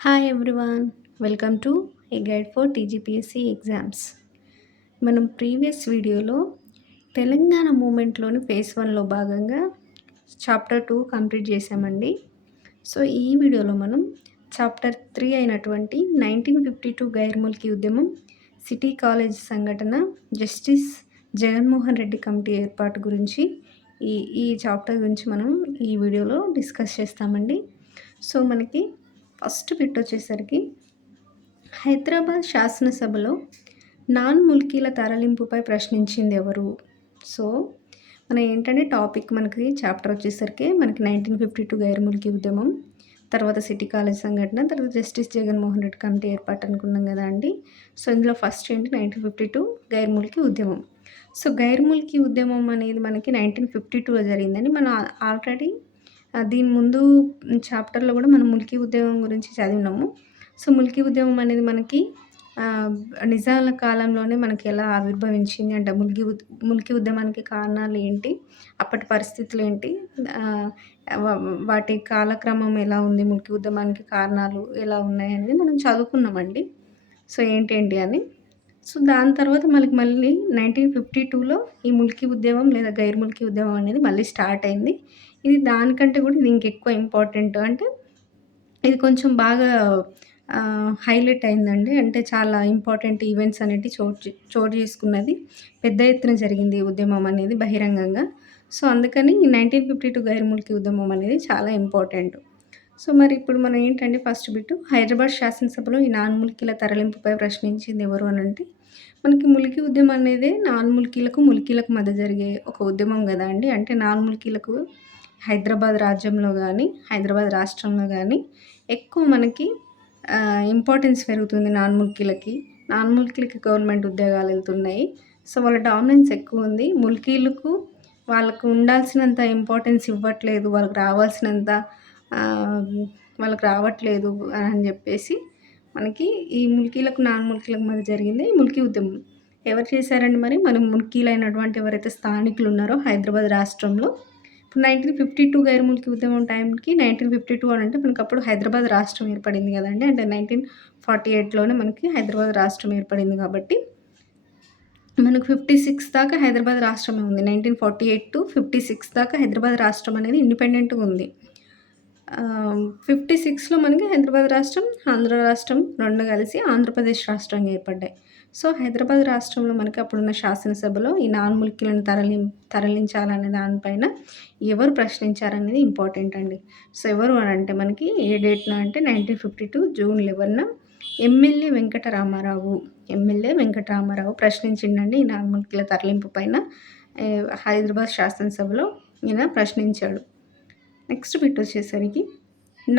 Hi everyone. Welcome to A guide for TGPSC exams. మనం previous వీడియోలో Telangana మూమెంట్లోని phase 1లో భాగంగా chapter 2 complete చేసామండి. So ఈ వీడియోలో మనం చాప్టర్ 3 అయినటువంటి 1952 గైర్ ముల్కీ ఉద్యమం, సిటీ కాలేజ్ సంఘటన, జస్టిస్ జగన్మోహన్ రెడ్డి కమిటీ ఏర్పాటు గురించి ఈ ఈ చాప్టర్ గురించి మనం ఈ వీడియోలో డిస్కస్ చేస్తామండి. సో మనకి ఫస్ట్ బిట్ వచ్చేసరికి హైదరాబాద్ శాసనసభలో నాన్ ముల్కీల తరలింపుపై ప్రశ్నించింది ఎవరు? సో మన ఏంటంటే టాపిక్ మనకి చాప్టర్ వచ్చేసరికి మనకి 1952 గైర్ ముల్కీ ఉద్యమం, తర్వాత సిటీ కాలేజ్ సంఘటన, తర్వాత జస్టిస్ జగన్మోహన్ రెడ్డి కమిటీ ఏర్పాటు అనుకున్నాం కదా అండి. సో ఇందులో ఫస్ట్ ఏంటి 1952 గైర్ ముల్కీ ఉద్యమం. సో గైర్ ముల్కీ ఉద్యమం అనేది మనకి 1952లో జరిగిందండి. మనం ఆల్రెడీ దీని ముందు చాప్టర్లో కూడా మనం ముల్కీ ఉద్యమం గురించి చదివినాము. సో ముల్కీ ఉద్యమం అనేది మనకి నిజాల కాలంలోనే మనకి ఎలా ఆవిర్భవించింది అంటే ముల్కీ ఉద్యమానికి కారణాలు ఏంటి, అప్పటి పరిస్థితులు ఏంటి, వాటి కాలక్రమం ఎలా ఉంది, ముల్కీ ఉద్యమానికి కారణాలు ఎలా ఉన్నాయి అనేది మనం చదువుకున్నామండి. సో ఏంటేంటి అని. సో దాని తర్వాత మళ్ళీ 1952లో ఈ ముల్కీ ఉద్యమం లేదా గైర్ ముల్కీ ఉద్యమం అనేది మళ్ళీ స్టార్ట్ అయింది. ఇది దానికంటే కూడా ఇది ఇంకెక్కువ ఇంపార్టెంట్. అంటే ఇది కొంచెం బాగా హైలైట్ అయిందండి. అంటే చాలా ఇంపార్టెంట్ ఈవెంట్స్ అనేటివి చోటు చేసుకున్నది. పెద్ద ఎత్తున జరిగింది ఈ ఉద్యమం అనేది బహిరంగంగా. సో అందుకని 1952 గైర్ ముల్కీ ఉద్యమం అనేది చాలా ఇంపార్టెంట్. సో మరి ఇప్పుడు మనం ఏంటంటే ఫస్ట్ బిట్ హైదరాబాద్ శాసనసభలో ఈ నాన్ ముల్కీల తరలింపుపై ప్రశ్నించింది ఎవరు అని అంటే మనకి ముల్కీ ఉద్యమం అనేది నాన్ ముల్కీలకు ముల్కీలకు మధ్య జరిగే ఒక ఉద్యమం కదా అండి. అంటే నాన్ ముల్కీలకు హైదరాబాద్ రాజ్యంలో కానీ హైదరాబాద్ రాష్ట్రంలో కానీ ఎక్కువ మనకి ఇంపార్టెన్స్ పెరుగుతుంది. నాన్ ముల్కీలకి గవర్నమెంట్ ఉద్యోగాలు వెళ్తున్నాయి. సో వాళ్ళ డామినెన్స్ ఎక్కువ ఉంది. ముల్కీలకు వాళ్ళకు ఉండాల్సినంత ఇంపార్టెన్స్ ఇవ్వట్లేదు, వాళ్ళకి రావట్లేదు అని చెప్పేసి మనకి ఈ ముల్కీలకు నాన్ ముల్కీలకు మధ్య జరిగింది ముల్కీ ఉద్యమం. ఎవరు చేశారండి మరి? మనం ముల్కీలైనటువంటి ఎవరైతే స్థానికులు ఉన్నారో హైదరాబాద్ రాష్ట్రంలో. ఇప్పుడు 1952 గైర్ ముల్కీ ఉద్యమం టైంకి 1952 అని అంటే మనకు అప్పుడు హైదరాబాద్ రాష్ట్రం ఏర్పడింది కదండి. అంటే 1948లోనే మనకి హైదరాబాద్ రాష్ట్రం ఏర్పడింది కాబట్టి మనకు 56 దాకా హైదరాబాద్ రాష్ట్రమే ఉంది. 1948 to 56 దాకా హైదరాబాద్ రాష్ట్రం అనేది ఇండిపెండెంట్‌గా ఉంది. 56లో మనకి హైదరాబాద్ రాష్ట్రం, ఆంధ్ర రాష్ట్రం 2 కలిసి ఆంధ్రప్రదేశ్ రాష్ట్రంగా ఏర్పడ్డాయి. సో హైదరాబాద్ రాష్ట్రంలో మనకి అప్పుడున్న శాసనసభలో ఈ నాన్ ముల్కీలను తరలించాలనే దానిపైన ఎవరు ప్రశ్నించారనేది ఇంపార్టెంట్ అండి. సో ఎవరు అని అంటే మనకి ఏ డేట్‌న అంటే 1952 జూన్ 11న ఎమ్మెల్యే వెంకటరామారావు ప్రశ్నించిండండి ఈ నాన్ ముల్కీల తరలింపు పైన. హైదరాబాద్ శాసనసభలో ఈయన ప్రశ్నించాడు. నెక్స్ట్ బిట్ వచ్చేసరికి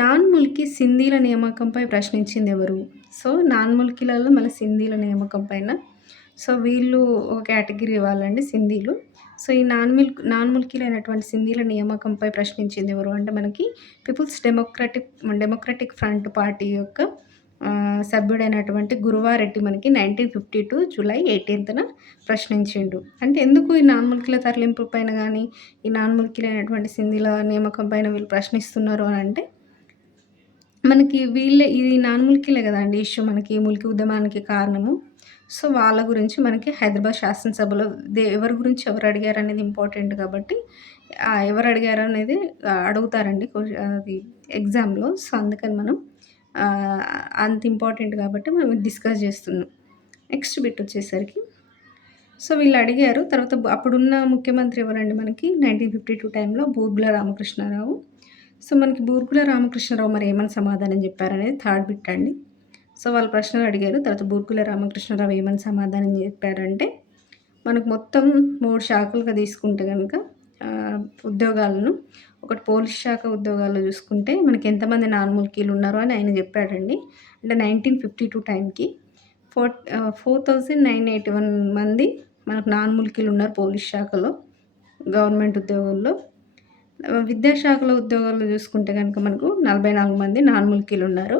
నాన్ ముల్కీ సింధీల నియామకంపై ప్రశ్నించింది ఎవరు? సో నాన్ ముల్కీలలో మన సింధీల నియామకం పైన. సో వీళ్ళు ఒక కేటగిరీ వాళ్ళండి సింధీలు. సో ఈ నాన్ ముల్కీలైనటువంటి సింధీల నియామకంపై ప్రశ్నించింది ఎవరు అంటే మనకి పీపుల్స్ డెమోక్రటిక్ ఫ్రంట్ పార్టీ యొక్క సభ్యుడైనటువంటి గురువారెడ్డి మనకి 1952 జూలై 18న ప్రశ్నించిండు. అంటే ఎందుకు ఈ నాన్ ముల్కీల తరలింపు పైన కానీ ఈ నాన్ ముల్కీలైనటువంటి సింధీల నియామకం పైన వీళ్ళు ప్రశ్నిస్తున్నారు అని అంటే మనకి ఇది నాన్ ముల్కీలే కదండి ఇష్యూ మనకి ముల్కీ ఉద్యమానికి కారణము. సో వాళ్ళ గురించి మనకి హైదరాబాద్ శాసనసభలో ఎవరి గురించి ఎవరు అడిగారు అనేది ఇంపార్టెంట్ కాబట్టి ఎవరు అడిగారు అనేది అడుగుతారండి అది ఎగ్జామ్లో. సో అందుకని మనం అంత ఇంపార్టెంట్ కాబట్టి మనం డిస్కస్ చేస్తున్నాం. నెక్స్ట్ బిట్ వచ్చేసరికి సో వీళ్ళు అడిగారు. తర్వాత అప్పుడున్న ముఖ్యమంత్రి ఎవరండి మనకి 1952 టైంలో బూర్గుల రామకృష్ణారావు. సో మనకి బూర్గుల రామకృష్ణారావు మరి ఏమని సమాధానం చెప్పారనేది థర్డ్ బిట్ అండి. సో వాళ్ళు ప్రశ్నలు అడిగారు. తర్వాత బూర్గుల రామకృష్ణారావు ఏమని సమాధానం చెప్పారంటే మనకు మొత్తం 3 శాఖలుగా తీసుకుంటే కనుక ఉద్యోగాలను ఒకటి పోలీస్ శాఖ ఉద్యోగాలు చూసుకుంటే మనకి ఎంతమంది నాన్ ముల్కీలు ఉన్నారో అని ఆయన చెప్పాడండి. అంటే 1952 టైంకి 4981 మంది మనకు నాన్ ముల్కీలు ఉన్నారు పోలీస్ శాఖలో, గవర్నమెంట్ ఉద్యోగుల్లో. విద్యాశాఖలో ఉద్యోగాలు చూసుకుంటే కనుక మనకు 44 మంది నాన్ ముల్కీలు ఉన్నారు.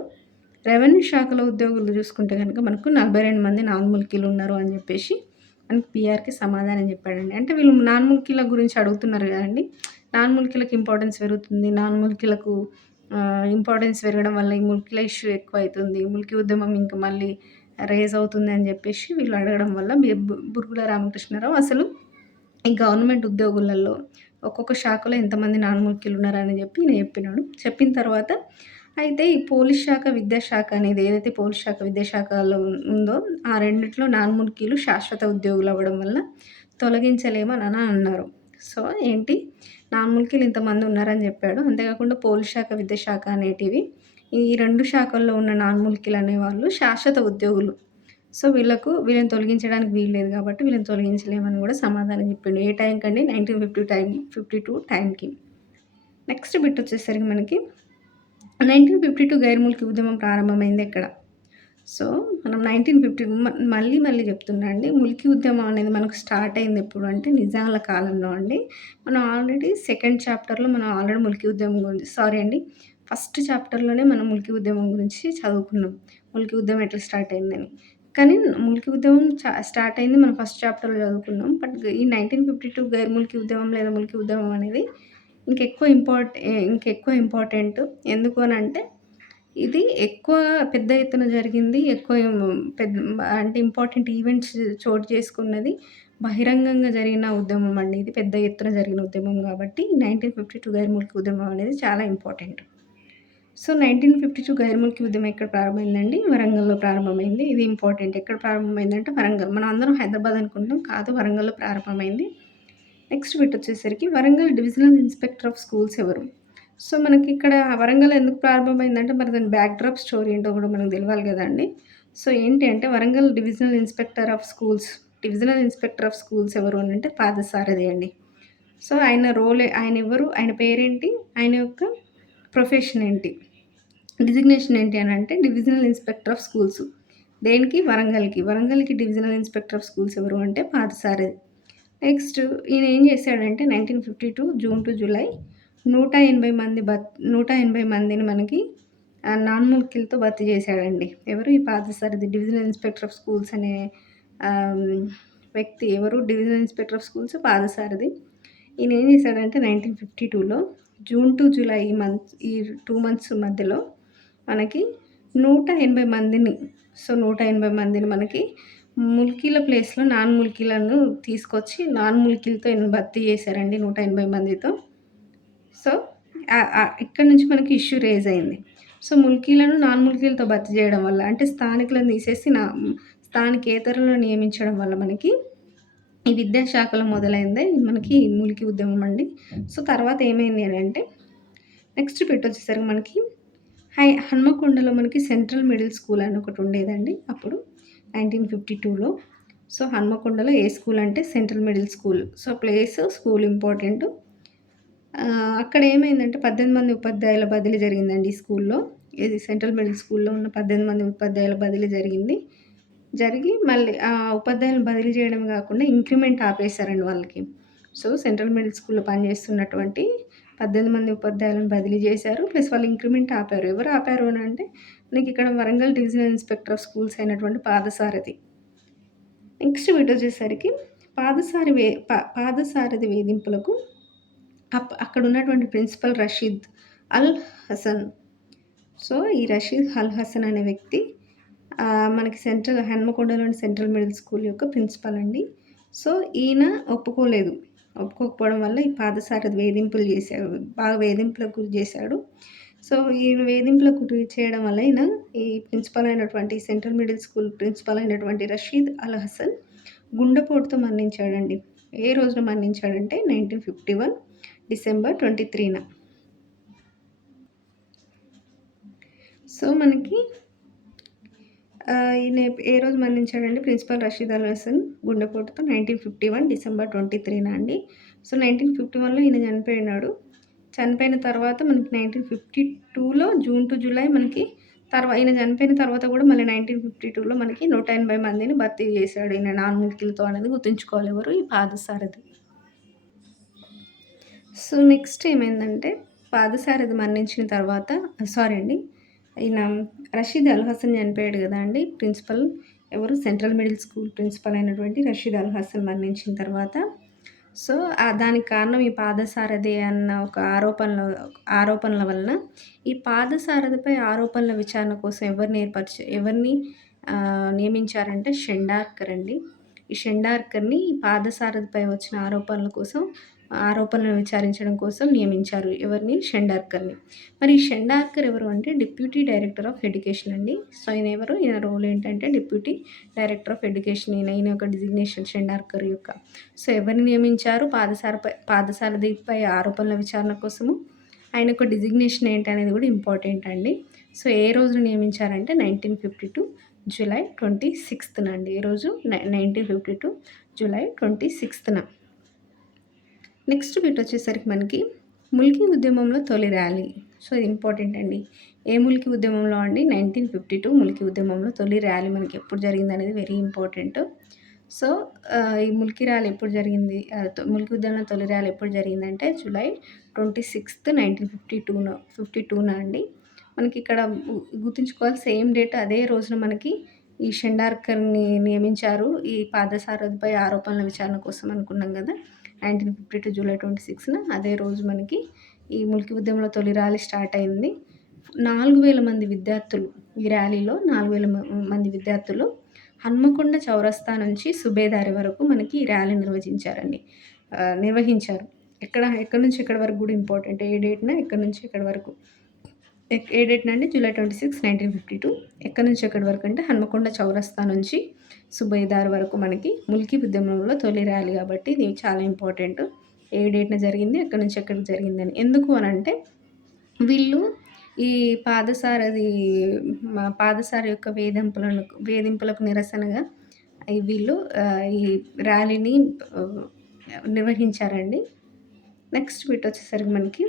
రెవెన్యూ శాఖలో ఉద్యోగులు చూసుకుంటే కనుక మనకు 42 మంది నాన్ ముల్కీలు ఉన్నారు అని చెప్పేసి మనకి పీఆర్‌కి సమాధానం చెప్పాడండి. అంటే వీళ్ళు నాన్ ముల్కీల గురించి అడుగుతున్నారు కదండి. నాన్ ముల్కీలకు ఇంపార్టెన్స్ పెరుగుతుంది, నాన్ ముల్కీలకు ఇంపార్టెన్స్ పెరగడం వల్ల ఈ ముల్కీల ఇష్యూ ఎక్కువైతుంది. ముల్కీ ఉద్యమం ఇంక మళ్ళీ రైజ్ అవుతుంది అని జెప్పేసి వీళ్ళు అడగడం వల్ల బురుగుల రామకృష్ణారావు అసలు ఈ గవర్నమెంట్ ఉద్యోగులలో ఒక్కొక్క శాఖలో ఎంతమంది నాన్-ముల్కీలున్నారని జెప్పి ఈయన చెప్పినాడు. చెప్పిన తర్వాత అయితే ఈ పోలీస్ శాఖ, విద్యాశాఖ అనేది ఏదైతే పోలీస్ శాఖ, విద్యాశాఖలో ఉందో ఆ రెండిట్లో నాన్-ముల్కీలు శాశ్వత ఉద్యోగులవ్వడం వల్ల తొలగించలేమని అన్నారు. సో ఏంటి నాన్-ముల్కీలు ఇంతమంది ఉన్నారని చెప్పాడు. అంతేకాకుండా పోలీస్ శాఖ, విద్యాశాఖ అనేటివి ఈ 2 శాఖల్లో ఉన్న నాన్-ముల్కీలు అనేవాళ్ళు శాశ్వత ఉద్యోగులు. సో వీళ్ళని తొలగించడానికి వీల్లేదు కాబట్టి వీళ్ళని తొలగించలేమని కూడా సమాధానం చెప్పిండు. ఏ టైంకండి 1952 టైంకి. నెక్స్ట్ బిట్ వచ్చేసరికి మనకి 1952 గైర్ ముల్కీ ఉద్యమం ప్రారంభమైంది ఎక్కడ? సో మనం 1950 మళ్ళీ చెప్తున్నా అండి. ముల్కీ ఉద్యమం అనేది మనకు స్టార్ట్ అయింది ఎప్పుడు అంటే నిజాంల కాలంలో అండి. మనం ఆల్రెడీ సెకండ్ చాప్టర్‌లో మనం ఆల్రెడీ ముల్కీ ఉద్యమం గురించి ఫస్ట్ చాప్టర్‌లోనే మనం ముల్కీ ఉద్యమం గురించి చదువుకున్నాం. ముల్కీ ఉద్యమం ఎట్లా స్టార్ట్ అయిందని. కానీ ముల్కీ ఉద్యమం స్టార్ట్ అయింది మనం ఫస్ట్ చాప్టర్‌లో చదువుకున్నాం. బట్ ఈ 1952 గైర్ ముల్కీ ఉద్యమం లేదా ముల్కీ ఉద్యమం అనేది ఇంకెక్కువ ఇంపార్టెంట్. ఎందుకు అనంటే ఇది ఎక్కువ పెద్ద ఎత్తున జరిగింది. అంటే ఇంపార్టెంట్ ఈవెంట్స్ చోటు చేసుకున్నది. బహిరంగంగా జరిగిన ఉద్యమం అండి. ఇది పెద్ద ఎత్తున జరిగిన ఉద్యమం కాబట్టి 1952 గైర్ ముల్కీ ఉద్యమం అనేది చాలా ఇంపార్టెంట్. సో 1952 గైర్ ముల్కీ ఉద్యమం ఎక్కడ ప్రారంభమైందండి? వరంగల్‌లో ప్రారంభమైంది. ఇది ఇంపార్టెంట్. ఎక్కడ ప్రారంభమైందంటే వరంగల్. మనం అందరం హైదరాబాద్ అనుకుంటాం. కాదు, వరంగల్‌లో ప్రారంభమైంది. నెక్స్ట్ బిట్ వచ్చేసరికి Warangal divisional inspector of schools ఎవరు? సో మనకి ఇక్కడ వరంగల్ ఎందుకు ప్రారంభమైందంటే మరి దాని బ్యాక్‌డ్రాప్ స్టోరీ ఏంటో కూడా మనకు తెలవాలి కదండీ. సో ఏంటి అంటే Warangal divisional inspector of schools ఎవరు అనంటే పార్థసారథి అండి. సో ఆయన ఎవరు? ఆయన పేరేంటి? ఆయన యొక్క ప్రొఫెషన్ ఏంటి? డిజిగ్నేషన్ ఏంటి అనంటే డివిజనల్ ఇన్స్‌పెక్టర్ ఆఫ్ స్కూల్స్. దేనికి? వరంగల్‌కి డివిజనల్ ఇన్స్‌పెక్టర్ ఆఫ్ స్కూల్స్ ఎవరు అంటే పార్థసారథి. నెక్స్ట్ ఈయన ఏం చేశాడంటే 1952 జూన్ టు జూలై 180 మందిని మనకి నాన్-ముల్కీలతో భర్తీ చేశాడండి. ఎవరు? ఈ Parthasarathi. Divisional inspector of schools అనే వ్యక్తి ఎవరు? Divisional inspector of schools Parthasarathi. ఈయన ఏం చేశాడంటే 1952లో జూన్ టు జూలై ఈ 2 మంత్స్ మధ్యలో మనకి 180 మందిని మనకి ముల్కీల ప్లేస్‌లో నాన్-ముల్కీలను తీసుకొచ్చి నాన్-ముల్కీలతో భర్తీ చేశారండి 180 మందితో. సో ఇక్కడ నుంచి మనకి ఇష్యూ రేజ్ అయింది. సో ముల్కీలను నాన్-ముల్కీలతో భర్తీ చేయడం వల్ల అంటే స్థానికులను తీసేసి స్థానికేతరులను నియమించడం వల్ల మనకి ఈ విద్యాశాఖలో మొదలైందే మనకి ముల్కీ ఉద్యమం అండి. సో తర్వాత ఏమైంది అనంటే నెక్స్ట్ బిట్ వచ్చేసరికి మనకి హన్మకొండలో మనకి సెంట్రల్ మిడిల్ స్కూల్ అని ఒకటి ఉండేదండి అప్పుడు 1952లో. సో హన్మకొండలో ఏ స్కూల్ అంటే central middle school. So school important. అక్కడ ఏమైందంటే 18 మంది ఉపాధ్యాయుల బదిలీ జరిగిందండి ఈ స్కూల్‌లో. ఇది సెంట్రల్ మిడిల్ స్కూల్‌లో ఉన్న 18 మంది ఉపాధ్యాయుల బదిలీ జరిగి మళ్ళీ ఆ ఉపాధ్యాయులను బదిలీ చేయడం కాకుండా ఇంక్రిమెంట్ ఆపేశారండి వాళ్ళకి. సో సెంట్రల్ మిడిల్ స్కూల్‌లో పనిచేస్తున్నటువంటి 18 మంది ఉపాధ్యాయులను బదిలీ చేశారు. ప్లస్ వాళ్ళు ఇంక్రిమెంట్ ఆపారు. ఎవరు ఆపారు అనంటే మనకి ఇక్కడ Warangal divisional inspector of schools అయినటువంటి పార్థసారథి. నెక్స్ట్ బిట్ వచ్చేసరికి పార్థసారథి వేధింపులకు అక్కడ ఉన్నటువంటి ప్రిన్సిపల్ రషీద్ అల్ హసన్. సో ఈ రషీద్ అల్ హసన్ అనే వ్యక్తి మనకి హన్మకొండలోని సెంట్రల్ మిడిల్ స్కూల్ యొక్క ప్రిన్సిపల్ అండి. సో ఈయన ఒప్పుకోకపోవడం వల్ల ఈ పార్థసారథి బాగా వేధింపులకు గురి చేశాడు. సో ఈయన వేధింపులకు గురి చేయడం వల్ల ఈ ప్రిన్సిపల్ అయినటువంటి సెంట్రల్ మిడిల్ స్కూల్ ప్రిన్సిపల్ అయినటువంటి రషీద్ అల్ హసన్ గుండెపోటుతో మరణించాడండి. ఏ రోజున మరణించాడంటే 1951 డిసెంబర్ 23న. సో మనకి ఈయన ఏ రోజు మరణించాడండి? ప్రిన్సిపల్ రషీద్ అల్ హసన్ గుండెపోటుతో 1951 డిసెంబర్ 23న అండి. సో 1951లో ఈయన చనిపోయిన తర్వాత మనకి 1952లో జూన్ టు జూలై మనకి ఈయన చనిపోయిన తర్వాత కూడా మళ్ళీ 1952లో మనకి 180 మందిని భర్తీ చేశాడు ఈయన నాన్-ముల్కీలతో అనేది గుర్తుంచుకోవాలి. ఎవరు? ఈ పార్థసారథి. సో నెక్స్ట్ ఏమైందంటే పార్థసారథి మరణించిన తర్వాత ఈయన రషీద్ అల్ హసన్ చనిపోయాడు కదా అండి. ప్రిన్సిపల్ ఎవరు? సెంట్రల్ మిడిల్ స్కూల్ ప్రిన్సిపల్ అయినటువంటి రషీద్ అల్ హసన్ మరణించిన తర్వాత సో, దానికి కారణం ఈ పాదసారథి అన్న ఒక ఆరోపణల వలన ఈ పాదసారథిపై ఆరోపణల విచారణ కోసం ఎవరిని నియమించారంటే షెండార్కర్ అండి. ఈ షెండార్కర్‌ని ఈ పాదసారథిపై వచ్చిన ఆరోపణలను విచారించడం కోసం నియమించారు. ఎవరిని? షెండార్కర్‌ని. మరి ఈ షెండార్కర్ ఎవరు అంటే డిప్యూటీ డైరెక్టర్ ఆఫ్ ఎడ్యుకేషన్ అండి. సో, ఈయన ఎవరు? ఈయన రోల్ ఏంటంటే డిప్యూటీ డైరెక్టర్ ఆఫ్ ఎడ్యుకేషన్. ఈయన యొక్క డిజిగ్నేషన్ షెండార్కర్ యొక్క. సో, ఎవరిని నియమించారు? పాదసారథిపై ఆరోపణల విచారణ కోసము. ఆయన యొక్క డిజిగ్నేషన్ ఏంటనేది కూడా ఇంపార్టెంట్ అండి. సో, ఏ రోజున నియమించారంటే 1952 జూలై 26న అండి. ఏ రోజు? 1952 జూలై 26న. నెక్స్ట్ బిట్ వచ్చేసరికి మనకి ముల్కీ ఉద్యమంలో తొలి ర్యాలీ. సో, ఇది ఇంపార్టెంట్ అండి. ఏ ముల్కీ ఉద్యమంలో అండి? 1952 ముల్కీ ఉద్యమంలో తొలి ర్యాలీ మనకి ఎప్పుడు జరిగిందనేది వెరీ ఇంపార్టెంట్. సో, ఈ ముల్కీ ర్యాలీ ఎప్పుడు జరిగింది? ముల్కీ ఉద్యమంలో తొలి ర్యాలీ ఎప్పుడు జరిగిందంటే జూలై 26, 1952న అండి. మనకి ఇక్కడ గుర్తుంచుకోవాలి సేమ్ డేట్ అదే రోజున మనకి ఈ షెండార్కర్‌ని నియమించారు. ఈ పాదసారథిపై ఆరోపణల విచారణ కోసం అనుకున్నాం కదా! 1952 జూలై 26న అదే రోజు మనకి ఈ ముల్కీ ఉద్యమంలో తొలి ర్యాలీ స్టార్ట్ అయింది. 4000 మంది విద్యార్థులు ఈ ర్యాలీలో 4000 మంది విద్యార్థులు హన్మకొండ చౌరస్తా నుంచి సుబేదారి వరకు మనకి ఈ ర్యాలీ నిర్వహించారు. ఎక్కడి నుంచి ఎక్కడి వరకు కూడా ఇంపార్టెంట్. ఏ డేట్‌న ఎక్కడి నుంచి ఎక్కడి వరకు. ఏ డేట్‌న అండి? జూలై 26, 1952. ఎక్కడి నుంచి ఎక్కడి వరకు అంటే హన్మకొండ చౌరస్తా నుంచి సుబేదార్ వరకు మనకి ముల్కీ ఉద్యమంలో తొలి ర్యాలీ కాబట్టి ఇది చాలా ఇంపార్టెంట్. ఏ డేట్‌న జరిగింది? ఎక్కడి నుంచి ఎక్కడికి జరిగిందని. ఎందుకు అనంటే వీళ్ళు ఈ పాదసారి యొక్క వేధింపులకు నిరసనగా వీళ్ళు ఈ ర్యాలీని నిర్వహించారండి. నెక్స్ట్ బిట్ వచ్చేసరికి మనకి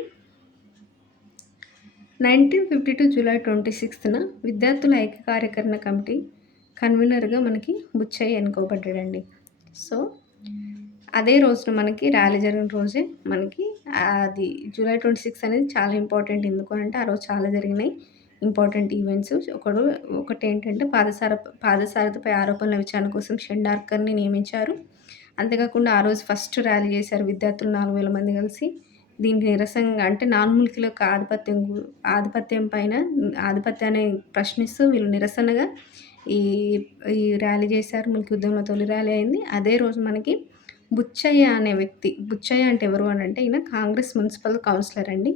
1952 జూలై 26న విద్యార్థుల ఐక్య కార్యకరణ కమిటీ కన్వీనర్‌గా మనకి బుచ్చయ్య ఎన్నుకోబడ్డాడండి. సో, అదే రోజున మనకి ర్యాలీ జరిగిన రోజే మనకి అది జూలై 26 అనేది చాలా ఇంపార్టెంట్. ఎందుకు అంటే ఆ రోజు చాలా జరిగినాయి ఇంపార్టెంట్ ఈవెంట్స్. ఒకటేంటంటే పాదసారథిపై ఆరోపణల విచారణ కోసం షెండార్కర్‌ని నియమించారు. అంతేకాకుండా ఆ రోజు ఫస్ట్ ర్యాలీ చేశారు విద్యార్థులు 4000 మంది కలిసి. దీనికి నిరసనగా అంటే నాన్-ముల్కీల యొక్క ఆధిపత్యాన్ని ప్రశ్నిస్తూ వీళ్ళు నిరసనగా ఈ ఈ ర్యాలీ చేశారు. ముల్కీ ఉద్యమంలో తొలి ర్యాలీ అయింది. అదే రోజు మనకి బుచ్చయ్య అనే వ్యక్తి. బుచ్చయ్య అంటే ఎవరు అనంటే ఈయన కాంగ్రెస్ మున్సిపల్ కౌన్సిలర్ అండి.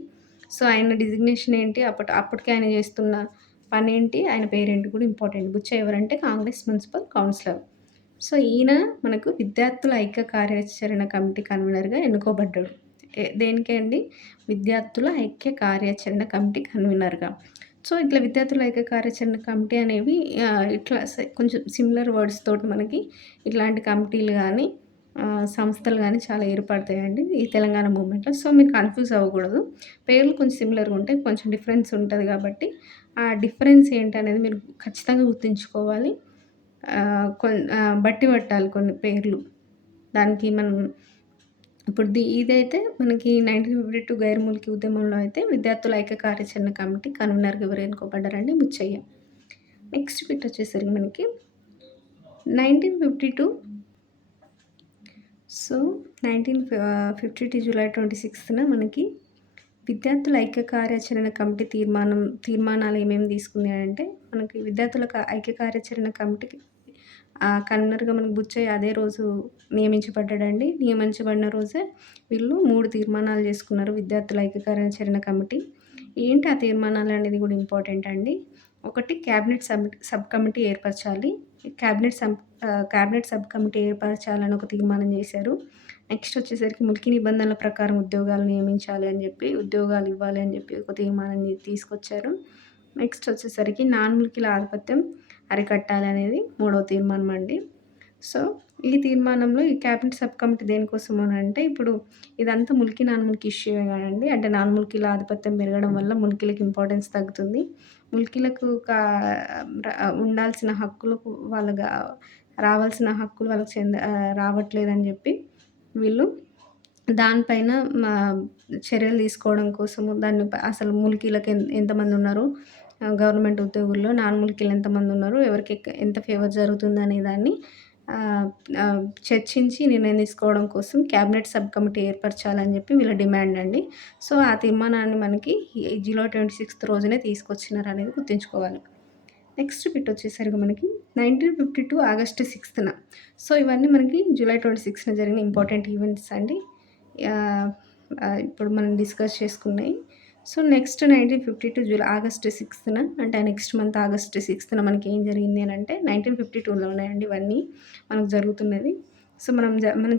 సో, ఆయన డిజిగ్నేషన్ ఏంటి? అప్పటికే ఆయన చేస్తున్న పనేంటి? ఆయన పేరేంటి కూడా ఇంపార్టెంట్. బుచ్చయ్య ఎవరంటే కాంగ్రెస్ మున్సిపల్ కౌన్సిలర్. సో, ఈయన మనకు విద్యార్థుల ఐక్య కార్యాచరణ కమిటీ కన్వీనర్‌గా ఎన్నుకోబడ్డాడు. దేనికి అండి? విద్యార్థుల ఐక్య కార్యాచరణ కమిటీ కన్వీనర్‌గా. సో, ఇట్లా విద్యార్థుల ఐక్య కార్యాచరణ కమిటీ అనేవి ఇట్లా కొంచెం సిమిలర్ వర్డ్స్ తోటి మనకి ఇట్లాంటి కమిటీలు గానీ, సంస్థలు గానీ చాలా ఏర్పడతాయండి ఈ తెలంగాణ మూవ్‌మెంట్‌లో. సో, మీరు కన్‌ఫ్యూజ్ అవ్వకూడదు. పేర్లు కొంచెం సిమిలర్‌గా ఉంటాయి. కొంచెం డిఫరెన్స్ ఉంటది కాబట్టి, ఆ డిఫరెన్స్ ఏంటనేది మీరు ఖచ్చితంగా గుర్తుంచుకోవాలి. బట్టి పట్టాలి కొన్ని పేర్లు. దానికి మనం ఇప్పుడు ఇదైతే మనకి 1952 గైర్ ముల్కీ ఉద్యమంలో అయితే విద్యార్థుల ఐక్య కార్యాచరణ కమిటీ కన్వీనర్‌గా ఎవరు ఎన్నుకోబడ్డారండి? బుచ్చయ్య. నెక్స్ట్ బిట్ వచ్చేసరికి మనకి 1952 సో, 1952 జూలై 26న మనకి విద్యార్థుల ఐక్య కార్యాచరణ కమిటీ తీర్మానాలు ఏమేమి తీసుకున్నాయంటే మనకి విద్యార్థుల ఐక్య కార్యాచరణ కమిటీకి కన్వీనర్‌గా మనకు బుచ్చయ్య అదే రోజు నియమించబడ్డాడండి. నియమించబడిన రోజే వీళ్ళు 3 తీర్మానాలు చేసుకున్నారు విద్యార్థుల ఐక్య కార్యాచరణ కమిటీ. ఏంటి ఆ తీర్మానాలు అనేది కూడా ఇంపార్టెంట్ అండి. ఒకటి క్యాబినెట్ సబ్ కమిటీ ఏర్పరచాలి. క్యాబినెట్ సబ్ కమిటీ ఏర్పరచాలని ఒక తీర్మానం చేశారు. నెక్స్ట్ వచ్చేసరికి ముల్కీ నిబంధనల ప్రకారం ఉద్యోగాలు నియమించాలి అని చెప్పి, ఉద్యోగాలు ఇవ్వాలి అని చెప్పి ఒక తీర్మానం తీసుకొచ్చారు. నెక్స్ట్ వచ్చేసరికి నాన్ ముల్కీల ఆధిపత్యం అరికట్టాలి అనేది మూడవ తీర్మానం అండి. సో, ఈ తీర్మానంలో ఈ క్యాబినెట్ సబ్ కమిటీ దేనికోసం అంటే ఇప్పుడు ఇదంతా ముల్కీ, నాన్ ముల్కీ ఇష్యూయే కదండీ. అంటే నాన్ ముల్కీల ఆధిపత్యం పెరగడం వల్ల ముల్కీలకి ఇంపార్టెన్స్ తగ్గుతుంది. ముల్కీలకు ఉండాల్సిన హక్కులకు రావాల్సిన హక్కులు వాళ్ళకి రావట్లేదని చెప్పి వీళ్ళు దానిపైన చర్యలు తీసుకోవడం కోసము అసలు ముల్కీలకు ఎంతమంది ఉన్నారు గవర్నమెంట్ ఉద్యోగుల్లో, నాన్ ముల్కీలు ఎంతమంది ఉన్నారు, ఎవరికి ఎంత ఫేవర్ జరుగుతుందనే దాన్ని చర్చించి నిర్ణయం తీసుకోవడం కోసం క్యాబినెట్ సబ్ కమిటీ ఏర్పరచాలని చెప్పి వీళ్ళ డిమాండ్ అండి. సో, ఆ తీర్మానాన్ని మనకి ఈ జూలై 26థ్ రోజునే తీసుకొచ్చినారనేది గుర్తుంచుకోవాలి. నెక్స్ట్ బిట్ వచ్చేసరికి మనకి 1952 ఆగస్టు 6థ్‌న. సో, ఇవన్నీ మనకి జూలై 26న జరిగిన ఇంపార్టెంట్ ఈవెంట్స్ అండి. ఆహ్, ఇప్పుడు మనం డిస్కస్ చేసుకున్నయి. సో, నెక్స్ట్ 1952 ఆగస్ట్ 6థ్‌న అంటే నెక్స్ట్ మంత్ ఆగస్ట్ 6థ్‌న మనకేం జరిగింది అనంటే 1952లోనే అండి ఇవన్నీ మనకు జరుగుతున్నది. సో, మనం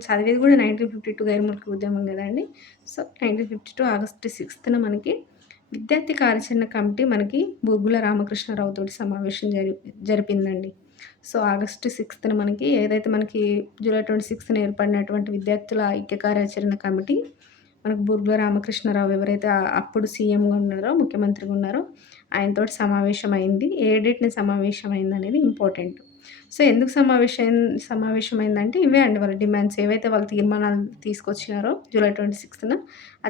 చదివేది కూడా 1952 గైర్ముల్క్ ఉద్యమం గదండీ. సో, 1952 ఆగస్ట్ 6థ్‌న మనకి విద్యార్థి కార్యాచరణ కమిటీ మనకి బూర్గుల రామకృష్ణారావు తోటి సమావేశం జరిపిందండి. సో, ఆగస్ట్ 6థ్‌న మనకి ఏదైతే మనకి జూలై 26థ్‌న ఏర్పడినటువంటి విద్యార్థుల ఐక్య కార్యాచరణ కమిటీ మనకు బూర్గుల రామకృష్ణారావు ఎవరైతే అప్పుడు సీఎంగా ఉన్నారో, ముఖ్యమంత్రిగా ఉన్నారో ఆయనతోటి సమావేశమైంది. ఏ డేట్‌ని సమావేశమైందనేది ఇంపార్టెంట్. సో, ఎందుకు సమావేశమైందంటే ఇవే అండి వాళ్ళ డిమాండ్స్. ఏవైతే వాళ్ళు తీర్మానాలు తీసుకొచ్చినారో జూలై 26థ్‌న ఆ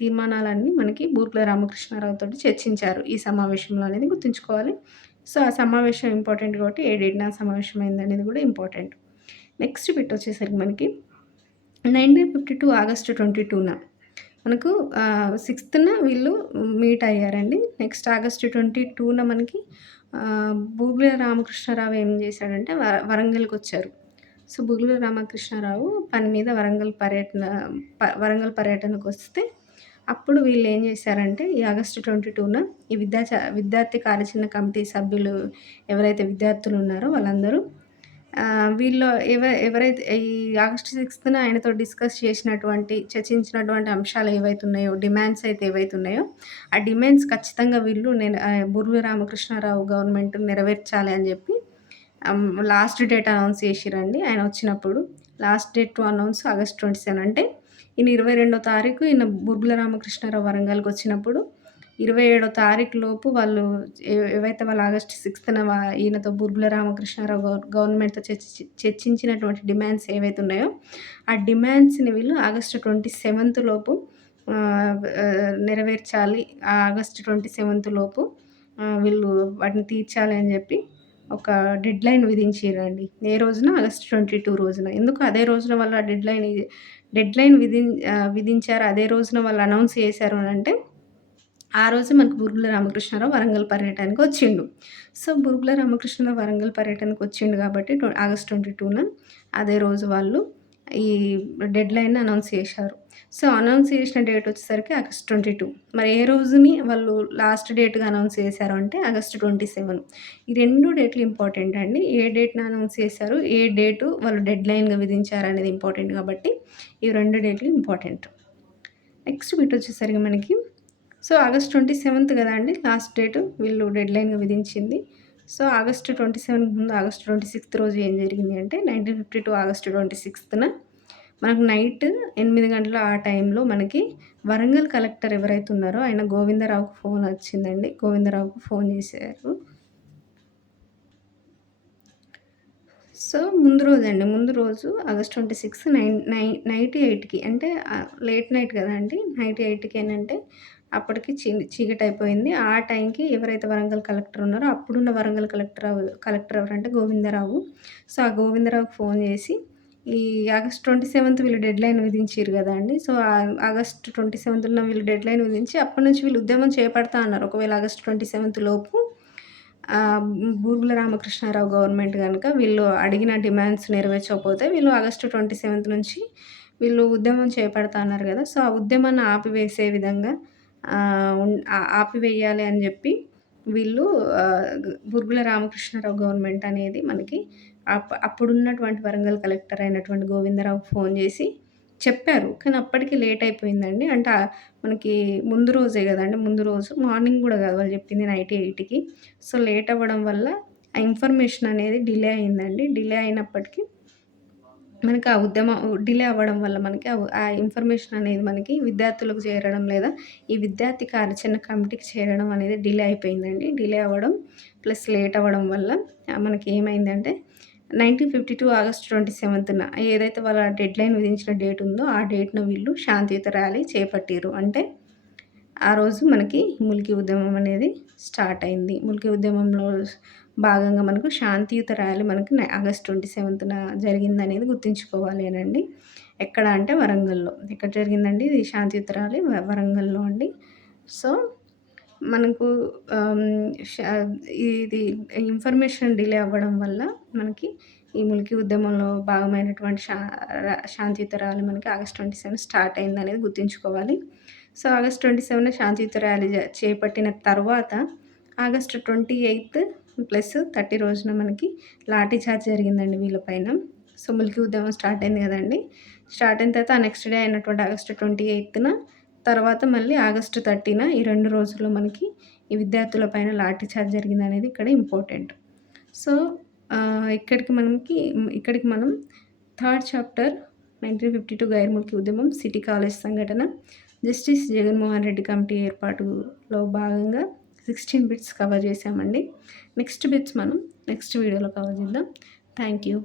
తీర్మానాలన్నీ మనకి బూర్గుల రామకృష్ణారావు తోటి చర్చించారు ఈ సమావేశంలో అనేది గుర్తుంచుకోవాలి. సో, ఆ సమావేశం ఇంపార్టెంట్ కాబట్టి ఏ డేట్‌న సమావేశమైందనేది కూడా ఇంపార్టెంట్. నెక్స్ట్ బిట్ వచ్చేసరికి మనకి 1952 ఆగస్ట్ 22న మనకు 6థ్‌న వీళ్ళు మీట్ అయ్యారండి. నెక్స్ట్ ఆగస్ట్ 22న మనకి బూర్గుల రామకృష్ణారావు ఏం చేశాడంటే వరంగల్‌కొచ్చారు. సో, బూర్గుల రామకృష్ణారావు పని మీద వరంగల్ పర్యటనకొస్తే అప్పుడు వీళ్ళేం చేశారంటే ఈ ఆగస్ట్ 22న ఈ విద్యార్థి కార్యాచరణ కమిటీ సభ్యులు ఎవరైతే విద్యార్థులున్నారో వాళ్ళందరూ వీళ్ళు ఎవరైతే ఈ ఆగస్ట్ 6థ్‌న ఆయనతో డిస్కస్ చేసినటువంటి, చర్చించినటువంటి అంశాలు ఏవైతున్నాయో, డిమాండ్స్ అయితే ఏవైతున్నాయో, ఆ డిమాండ్స్ ఖచ్చితంగా వీళ్ళు బూర్గుల రామకృష్ణారావు గవర్నమెంట్ నెరవేర్చాలి అని చెప్పి లాస్ట్ డేట్ అనౌన్స్ చేసిర్రండి ఆయన వచ్చినప్పుడు. Last date to announce August 27 అంటే ఈయన 22వ తారీఖు బూర్గుల రామకృష్ణారావు వరంగల్‌కొచ్చినప్పుడు 27వ తారీఖు లోపు వాళ్ళు ఏవైతే వాళ్ళు ఆగస్ట్ 6థ్‌న ఈయనతో బూర్గుల రామకృష్ణారావు గవర్నమెంట్‌తో చర్చించినటువంటి డిమాండ్స్ ఏవైతే ఉన్నాయో, ఆ డిమాండ్స్‌ని వీళ్ళు ఆగస్ట్ 27థ్ లోపు నెరవేర్చాలి. ఆ ఆగస్ట్ 27థ్ లోపు వీళ్ళు వాటిని తీర్చాలి అని చెప్పి ఒక డెడ్‌లైన్ విధించిర్రండి. ఏ రోజున? ఆగస్ట్ 22 రోజున. ఎందుకు అదే రోజున వాళ్ళు ఆ డెడ్‌లైన్ విధించారు. అదే రోజున వాళ్ళు అనౌన్స్ చేశారు అనంటే ఆ రోజు మనకు బూర్గుల రామకృష్ణారావు వరంగల్ పర్యటనకి వచ్చిండు. సో, బూర్గుల రామకృష్ణారావు వరంగల్ పర్యటనకి వచ్చిండు కాబట్టి ఆగస్ట్ 22న అదే రోజు వాళ్ళు ఈ డెడ్‌లైన్‌ని అనౌన్స్ చేశారు. సో, అనౌన్స్ చేసిన డేట్ వచ్చేసరికి ఆగస్ట్ 22. మరి ఏ రోజుని వాళ్ళు లాస్ట్ డేట్‌గా అనౌన్స్ చేశారు అంటే ఆగస్ట్ 27. ఈ 2 డేట్‌లు ఇంపార్టెంట్ అండి. ఏ డేట్‌న అనౌన్స్ చేశారు, ఏ డేటు వాళ్ళు డెడ్‌లైన్‌గా విధించారనేది ఇంపార్టెంట్ కాబట్టి ఈ 2 డేట్‌లు ఇంపార్టెంట్. నెక్స్ట్ బిట్ వచ్చేసరికి మనకి సో, ఆగస్ట్ 27 కదా అండి లాస్ట్ డేటు వీళ్ళు డెడ్‌లైన్‌గా విధించింది. సో, ఆగస్ట్ 27కి ముందు ఆగస్ట్ 26థ్ రోజు ఏం జరిగింది అంటే 1952 ఆగస్ట్ 26థ్‌న మనకు నైట్ 8 గంటల ఆ టైంలో మనకి వరంగల్ కలెక్టర్ ఎవరైతే ఉన్నారో ఆయన గోవిందరావుకి ఫోన్ వచ్చిందండి. గోవిందరావుకి ఫోన్ చేశారు. సో, ముందు రోజు ఆగస్ట్ 26 నైట్ 8కి అంటే లేట్ నైట్ కదండీ! నైట్ 8కి ఏంటంటే అప్పటికి చీకటయిపోయింది. ఆ టైంకి ఎవరైతే వరంగల్ కలెక్టర్ ఉన్నారో అప్పుడున్న వరంగల్ కలెక్టర్ ఎవరంటే గోవిందరావు. సో, ఆ గోవిందరావుకి ఫోన్ చేసి ఈ ఆగస్ట్ 27థ్ వీళ్ళు డెడ్‌లైన్ విధించిర్రు గదండీ! సో, ఆగస్ట్ 27థ్‌న వీళ్ళు డెడ్‌లైన్ విధించి అప్పటినుంచి వీళ్ళు ఉద్యమం చేపడతా అన్నారు. ఒకవేళ ఆగస్ట్ 27థ్ లోపు బూర్గుల రామకృష్ణారావు గవర్నమెంట్ గనుక వీళ్ళు అడిగిన డిమాండ్స్ నెరవేర్చకపోతే వీళ్ళు ఆగస్ట్ 27థ్ నుంచి వీళ్ళు ఉద్యమం చేపడతా అన్నారు గదా! సో, ఆ ఉద్యమాన్ని ఆపివేసే విధంగా ఆపివేయాలి అని జెప్పి వీళ్ళు బూర్గుల రామకృష్ణారావు గవర్నమెంట్ అనేది మనకి అప్పుడున్నటువంటి వరంగల్ కలెక్టర్ అయినటువంటి గోవిందరావుకి ఫోన్ జేసి చెప్పారు. కానీ అప్పటికి లేట్ అయిపోయిందండి. అంటే మనకి ముందు రోజే గదండీ! ముందు రోజు మార్నింగ్ గూడా గాదు వాళ్ళు జెప్పింది నైట్ 8కి. సో, లేట్ అవ్వడం వల్ల ఆ ఇన్ఫర్మేషన్ అనేది డిలే అయిందండి. డిలే అయినప్పటికీ మనకి ఆ ఉద్యమం డిలే అవ్వడం వల్ల మనకి ఆ ఇన్ఫర్మేషన్ అనేది మనకి విద్యార్థులకు చేరడం లేదా ఈ విద్యార్థి కార్యాచరణ కమిటీకి చేరడం అనేది డిలే అయిపోయిందండి. డిలే అవ్వడం ప్లస్ లేట్ అవ్వడం వల్ల మనకి ఏమైందంటే 1952 ఆగస్ట్ 27న ఏదైతే వాళ్ళ డెడ్‌లైన్ విధించిన డేట్ ఉందో ఆ డేట్‌న వీళ్ళు శాంతియుత ర్యాలీ చేపట్టిర్రు. అంటే ఆ రోజు మనకి ములికి ఉద్యమం అనేది స్టార్ట్ అయింది. ములికి ఉద్యమంలో భాగంగా మనకు శాంతియుత ర్యాలీ మనకి ఆగస్ట్ 27న జరిగిందనేది గుర్తుంచుకోవాలి అనండి. ఎక్కడ అంటే వరంగల్‌లో. ఎక్కడ జరిగిందండి ఇది శాంతియుత ర్యాలీ? వరంగల్‌లో అండి. సో, మనకు ఆహ్, ష ఇది ఇన్ఫర్మేషన్ డిలే అవ్వడం వల్ల మనకి ఈ ములికి ఉద్యమంలో భాగమైనటువంటి శాంతియుత ర్యాలీ మనకి ఆగస్ట్ 27 స్టార్ట్ అయిందనేది గుర్తుంచుకోవాలి. సో, ఆగస్ట్ 27 శాంతియుత ర్యాలీ చేపట్టిన తర్వాత ఆగస్ట్ 28 ప్లస్ 30 రోజున మనకి లాఠీ చార్జ్ జరిగిందండి వీళ్ళపైన. సో, ములికి ఉద్యమం స్టార్ట్ అయింది గదండీ! స్టార్ట్ అయిన తర్వాత ఆ నెక్స్ట్ డే అయినటువంటి ఆగస్ట్ 28న తర్వాత మళ్ళీ ఆగస్ట్ 30న ఈ 2 రోజుల్లో మనకి ఈ విద్యార్థుల పైన లాఠీ చార్జ్ జరిగిందనేది ఇక్కడ ఇంపార్టెంట్. సో, ఇక్కడికి మనం థర్డ్ చాప్టర్ 1952 గైర్ ముల్కీ ఉద్యమం, సిటీ కాలేజ్ సంఘటన, జస్టిస్ జగన్మోహన్ రెడ్డి కమిటీ ఏర్పాటులో భాగంగా 16 బిట్స్ కవర్ చేశామండి. నెక్స్ట్ బిట్స్ మనం నెక్స్ట్ వీడియోలో కవర్ చేద్దాం. Thank you.